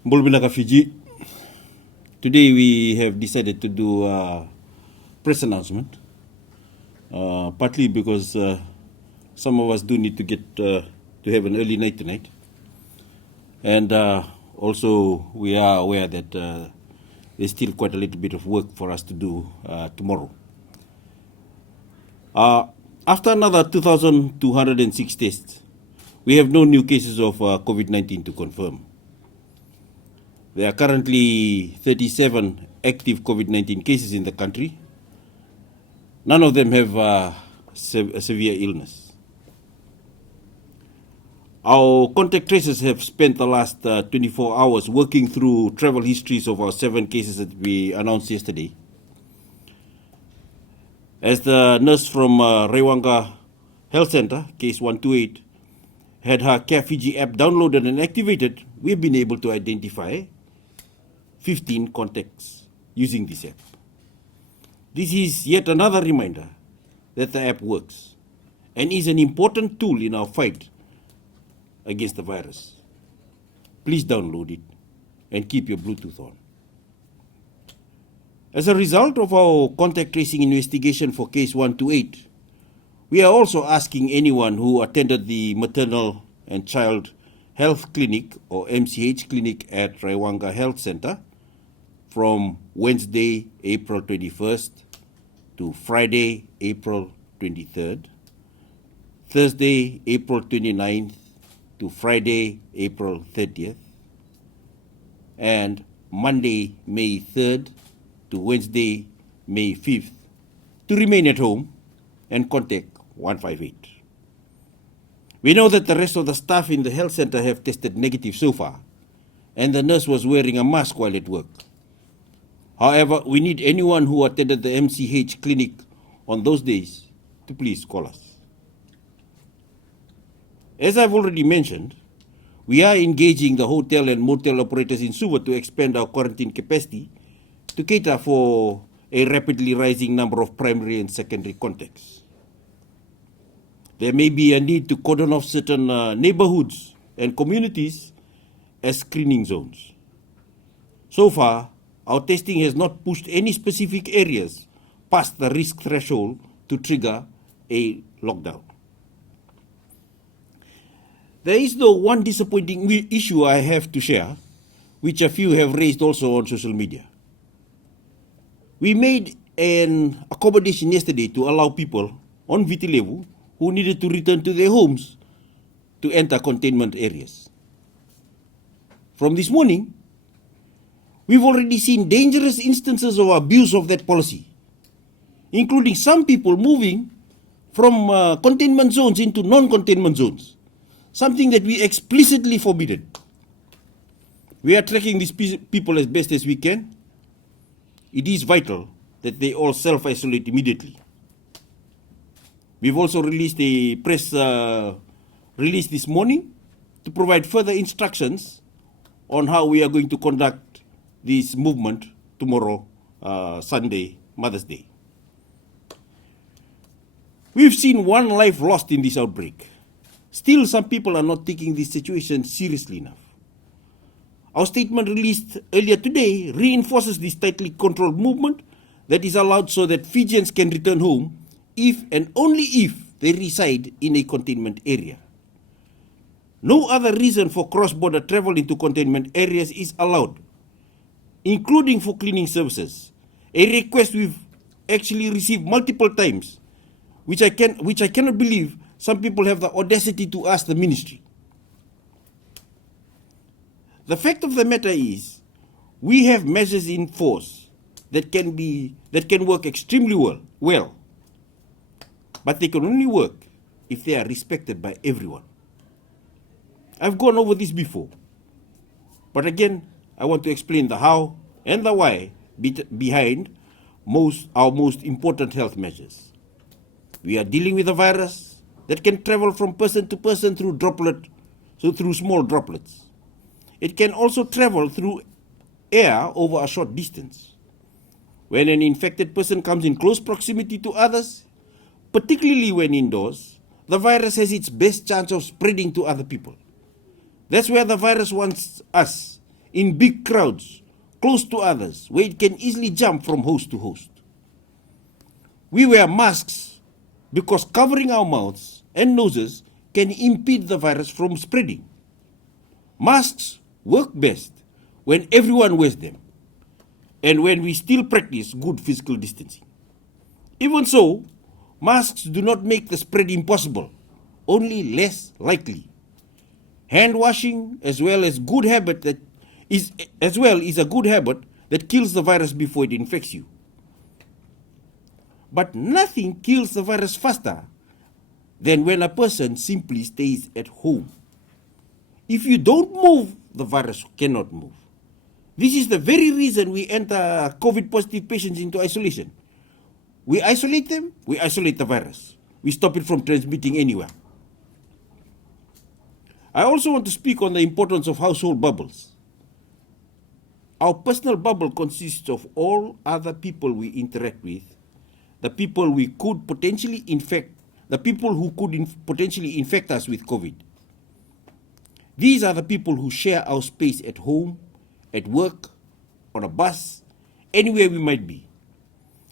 Bulbinaka Fiji. Today we have decided to do a press announcement, partly because some of us do need to get to have an early night tonight, and also we are aware that there's still quite a little bit of work for us to do tomorrow. After another 2,206 tests, we have no new cases of COVID-19 to confirm. There are currently 37 active COVID-19 cases in the country. None of them have a severe illness. Our contact tracers have spent the last 24 hours working through travel histories of our 7 cases that we announced yesterday. As the nurse from Rewanga Health Center, case 128, had her Care Fiji app downloaded and activated, we've been able to identify 15 contacts using this app. This is yet another reminder that the app works and is an important tool in our fight against the virus. Please download it and keep your Bluetooth on. As a result of our contact tracing investigation for case 128, we are also asking anyone who attended the Maternal and Child Health Clinic or MCH clinic at Rewanga Health Center from Wednesday, April 21st to Friday, April 23rd, Thursday, April 29th to Friday, April 30th, and Monday, May 3rd to Wednesday, May 5th to remain at home and contact 158. We know that the rest of the staff in the health center have tested negative so far, and the nurse was wearing a mask while at work. However, we need anyone who attended the MCH clinic on those days to please call us. As I've already mentioned, we are engaging the hotel and motel operators in Suva to expand our quarantine capacity to cater for a rapidly rising number of primary and secondary contacts. There may be a need to cordon off certain neighborhoods and communities as screening zones. So far, our testing has not pushed any specific areas past the risk threshold to trigger a lockdown. There is though one disappointing issue I have to share, which a few have raised also on social media. We made an accommodation yesterday to allow people on Vitilevu who needed to return to their homes to enter containment areas. From this morning, we've already seen dangerous instances of abuse of that policy, including some people moving from containment zones into non-containment zones, something that we explicitly forbidden. We are tracking these people as best as we can. It is vital that they all self-isolate immediately. We've also released a press release this morning to provide further instructions on how we are going to conduct this movement tomorrow, Sunday, Mother's Day. We've seen one life lost in this outbreak. Still, some people are not taking this situation seriously enough. Our statement released earlier today reinforces this tightly controlled movement that is allowed so that Fijians can return home if and only if they reside in a containment area. No other reason for cross-border travel into containment areas is allowed, including for cleaning services, a request we've actually received multiple times, which I cannot believe some people have the audacity to ask the ministry. The fact of the matter is, we have measures in force that can work extremely well, but they can only work if they are respected by everyone. I've gone over this before, but again, I want to explain the how and the why behind our most important health measures. We are dealing with a virus that can travel from person to person through small droplets. It can also travel through air over a short distance. When an infected person comes in close proximity to others, particularly when indoors, the virus has its best chance of spreading to other people. That's where the virus wants us, in big crowds, close to others, where it can easily jump from host to host. We wear masks because covering our mouths and noses can impede the virus from spreading. Masks work best when everyone wears them and when we still practice good physical distancing. Even so, masks do not make the spread impossible, only less likely. Hand washing is a good habit that kills the virus before it infects you. But nothing kills the virus faster than when a person simply stays at home. If you don't move, the virus cannot move. This is the very reason we enter COVID positive patients into isolation. We isolate them, we isolate the virus. We stop it from transmitting anywhere. I also want to speak on the importance of household bubbles. Our personal bubble consists of all other people we interact with, the people we could potentially infect, the people who could potentially infect us with COVID. These are the people who share our space at home, at work, on a bus, anywhere we might be.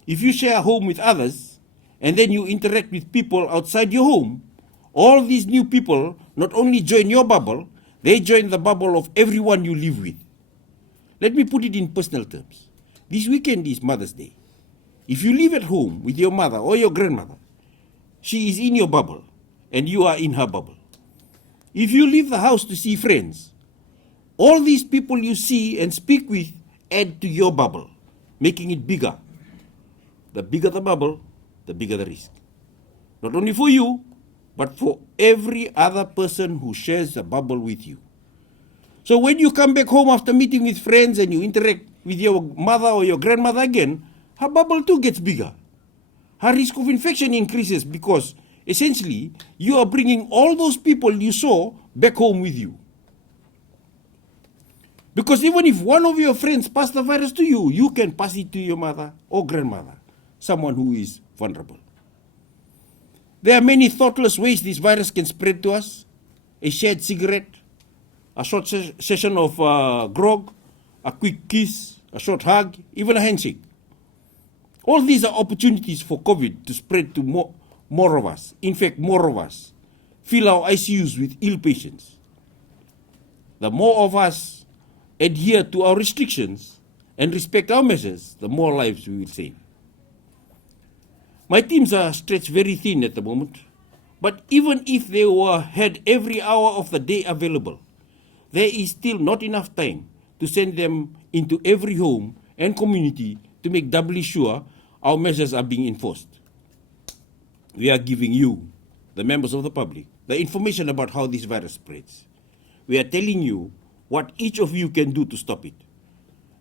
If you share a home with others, and then you interact with people outside your home, all these new people not only join your bubble, they join the bubble of everyone you live with. Let me put it in personal terms. This weekend is Mother's Day. If you live at home with your mother or your grandmother, she is in your bubble and you are in her bubble. If you leave the house to see friends, all these people you see and speak with add to your bubble, making it bigger. The bigger the bubble, the bigger the risk. Not only for you, but for every other person who shares a bubble with you. So when you come back home after meeting with friends and you interact with your mother or your grandmother again, her bubble too gets bigger. Her risk of infection increases because essentially you are bringing all those people you saw back home with you. Because even if one of your friends pass the virus to you, you can pass it to your mother or grandmother, someone who is vulnerable. There are many thoughtless ways this virus can spread to us. A shared cigarette, a short session of grog, a quick kiss, a short hug, even a handshake. All these are opportunities for COVID to spread to more of us, infect more of us, fill our ICUs with ill patients. The more of us adhere to our restrictions and respect our measures, the more lives we will save. My teams are stretched very thin at the moment, but even if they had every hour of the day available, there is still not enough time to send them into every home and community to make doubly sure our measures are being enforced. We are giving you, the members of the public, the information about how this virus spreads. We are telling you what each of you can do to stop it.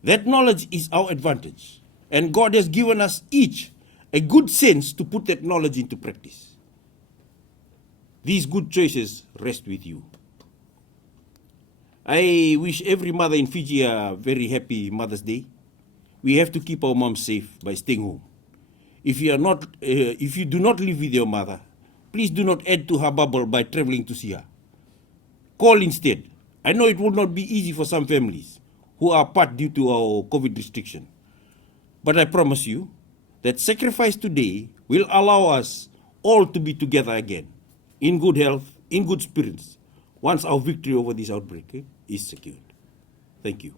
That knowledge is our advantage, and God has given us each a good sense to put that knowledge into practice. These good choices rest with you. I wish every mother in Fiji a very happy Mother's Day. We have to keep our moms safe by staying home. If you do not live with your mother, please do not add to her bubble by traveling to see her. Call instead. I know it will not be easy for some families who are apart due to our COVID restriction. But I promise you that sacrifice today will allow us all to be together again, in good health, in good spirits, once our victory over this outbreak is secured. Thank you.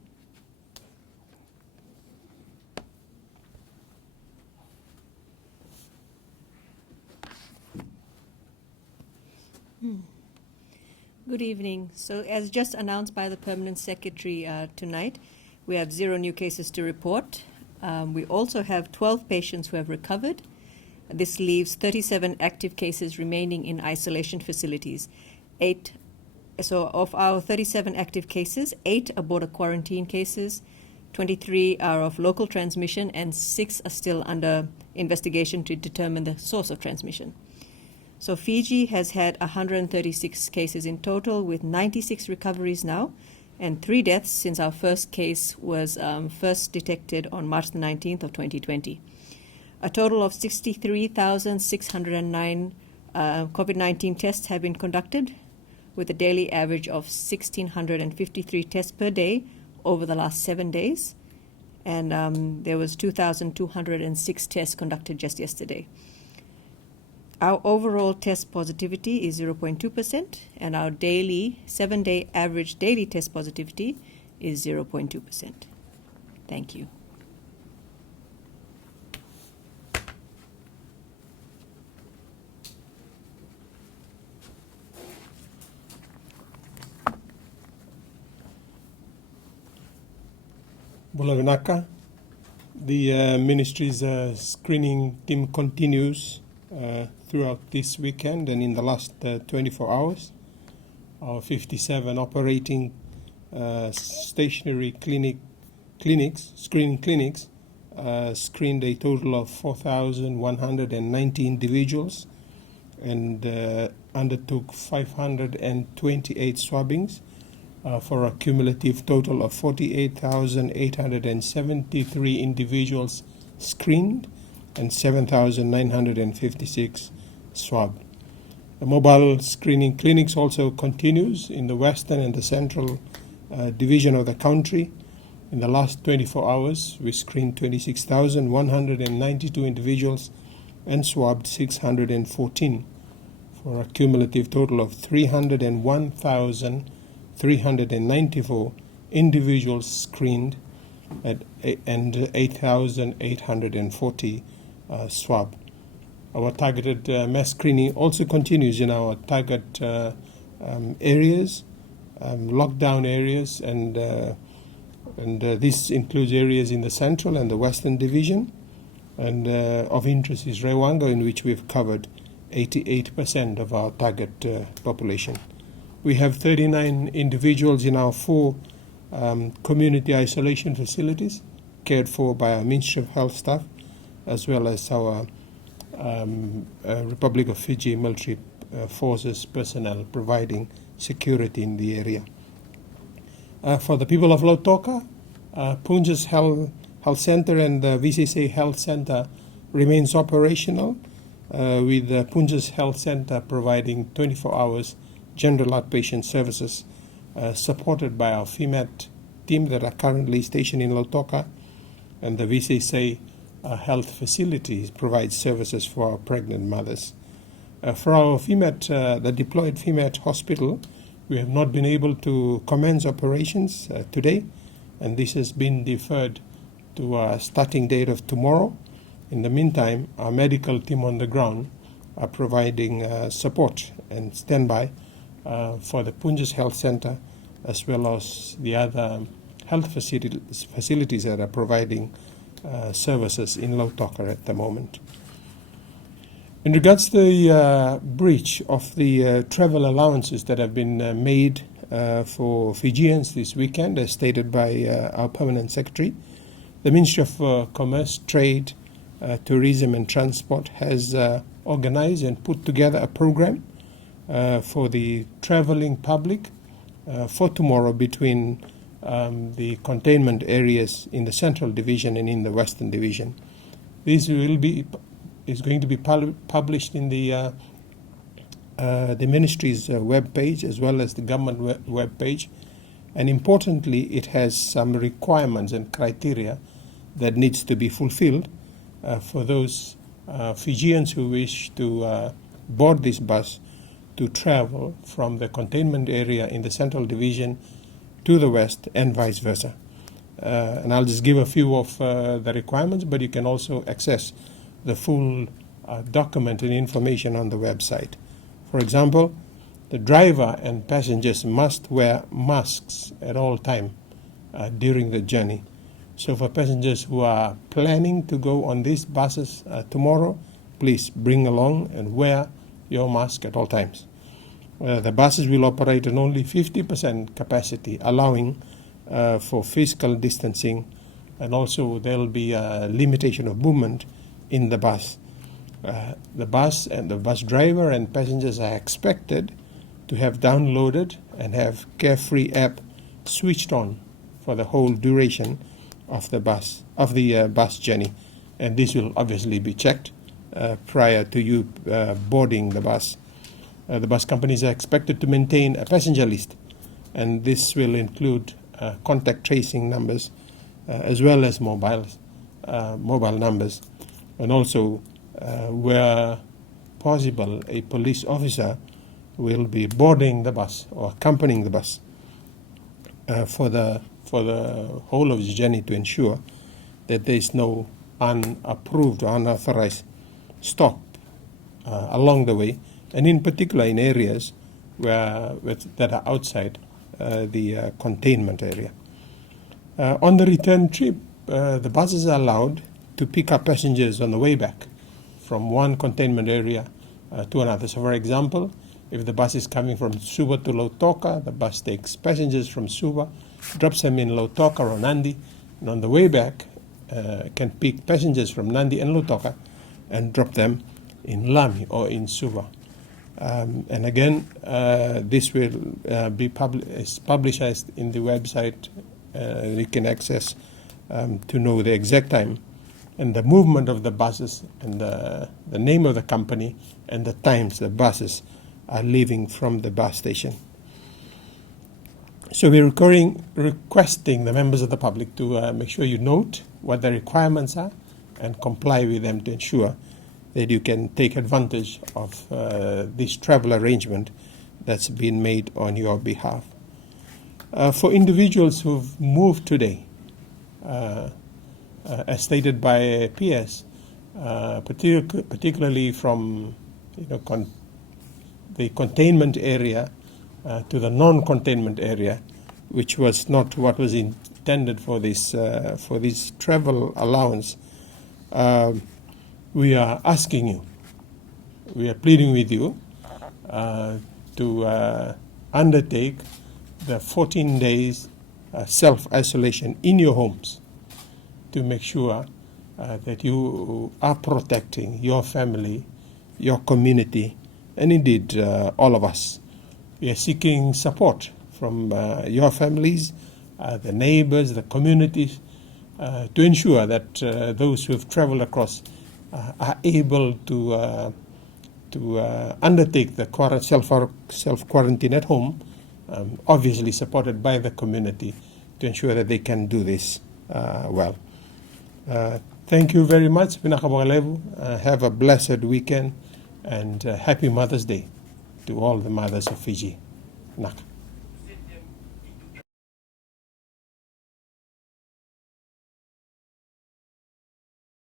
Good evening. So as just announced by the Permanent Secretary tonight, we have 0 new cases to report. We also have 12 patients who have recovered. This leaves 37 active cases remaining in isolation facilities. So of our 37 active cases, 8 are border quarantine cases, 23 are of local transmission, and 6 are still under investigation to determine the source of transmission. So Fiji has had 136 cases in total, with 96 recoveries now, and 3 deaths since our first case was first detected on March the 19th of 2020. A total of 63,609 COVID-19 tests have been conducted, with a daily average of 1,653 tests per day, over the last 7 days. And there was 2,206 tests conducted just yesterday. Our overall test positivity is 0.2%, and our daily 7-day average daily test positivity is 0.2%. Thank you. Bulavinaka, the ministry's screening team continues throughout this weekend and in the last 24 hours. Our 57 operating stationary screening clinics screened a total of 4,190 individuals and undertook 528 swabbings for a cumulative total of 48,873 individuals screened and 7,956 swabbed. The mobile screening clinics also continues in the western and the central division of the country. In the last 24 hours, we screened 26,192 individuals and swabbed 614 for a cumulative total of 301,394 individuals screened and 8,840 swabbed. Our targeted mass screening also continues in our target areas, lockdown areas, and this includes areas in the central and the western division. And of interest is Rewanga, in which we've covered 88% of our target population. We have 39 individuals in our 4 community isolation facilities cared for by our Ministry of Health staff, as well as our Republic of Fiji military forces personnel providing security in the area. For the people of Lautoka, Punjab's Health Center and the VCC Health Center remains operational, with Punjab's Health Center providing 24 hours general outpatient services supported by our FEMAT team that are currently stationed in Lautoka, and the VCC health facilities provide services for our pregnant mothers. For our FEMAT, the deployed FEMAT hospital, we have not been able to commence operations today, and this has been deferred to a starting date of tomorrow. In the meantime, our medical team on the ground are providing support and standby for the Punjab Health Center, as well as the other health facilities that are providing services in Lautoka at the moment. In regards to the breach of the travel allowances that have been made for Fijians this weekend, as stated by our Permanent Secretary, the Ministry of Commerce, Trade, Tourism and Transport has organized and put together a program for the traveling public for tomorrow between the containment areas in the Central Division and in the Western Division. This is going to be published in the Ministry's web page as well as the government web page, and importantly, it has some requirements and criteria that needs to be fulfilled for those Fijians who wish to board this bus to travel from the containment area in the Central Division to the west and vice versa. And I'll just give a few of the requirements, but you can also access the full document and information on the website. For example, the driver and passengers must wear masks at all time during the journey. So for passengers who are planning to go on these buses tomorrow, please bring along and wear your mask at all times. The buses will operate on only 50% capacity, allowing for physical distancing, and also there will be a limitation of movement in the bus. The bus and the bus driver and passengers are expected to have downloaded and have Carefree app switched on for the whole duration of the bus journey, and this will obviously be checked prior to you boarding the bus. The bus companies are expected to maintain a passenger list, and this will include contact tracing numbers, as well as mobile numbers, and also where possible, a police officer will be boarding the bus or accompanying the bus for the whole of the journey to ensure that there is no unapproved or unauthorized stop along the way, and in particular in areas that are outside the containment area. On the return trip, the buses are allowed to pick up passengers on the way back from one containment area to another. So, for example, if the bus is coming from Suva to Lautoka, the bus takes passengers from Suva, drops them in Lautoka or Nandi, and on the way back can pick passengers from Nandi and Lautoka and drop them in Lami or in Suva. And again, this will be published in the website. You can access to know the exact time and the movement of the buses and the name of the company and the times the buses are leaving from the bus station. So we're requesting the members of the public to make sure you note what the requirements are and comply with them to ensure that you can take advantage of this travel arrangement that's been made on your behalf. For individuals who've moved today, as stated by PS, particularly from the containment area to the non-containment area, which was not what was intended for this travel allowance, we are asking you, we are pleading with you to undertake the 14 days self-isolation in your homes to make sure that you are protecting your family, your community, and indeed all of us. We are seeking support from your families, the neighbors, the communities, to ensure that those who have traveled across are able to undertake the self-quarantine at home, obviously supported by the community, to ensure that they can do this well. Thank you very much. Have a blessed weekend and happy Mother's Day to all the mothers of Fiji. Naka.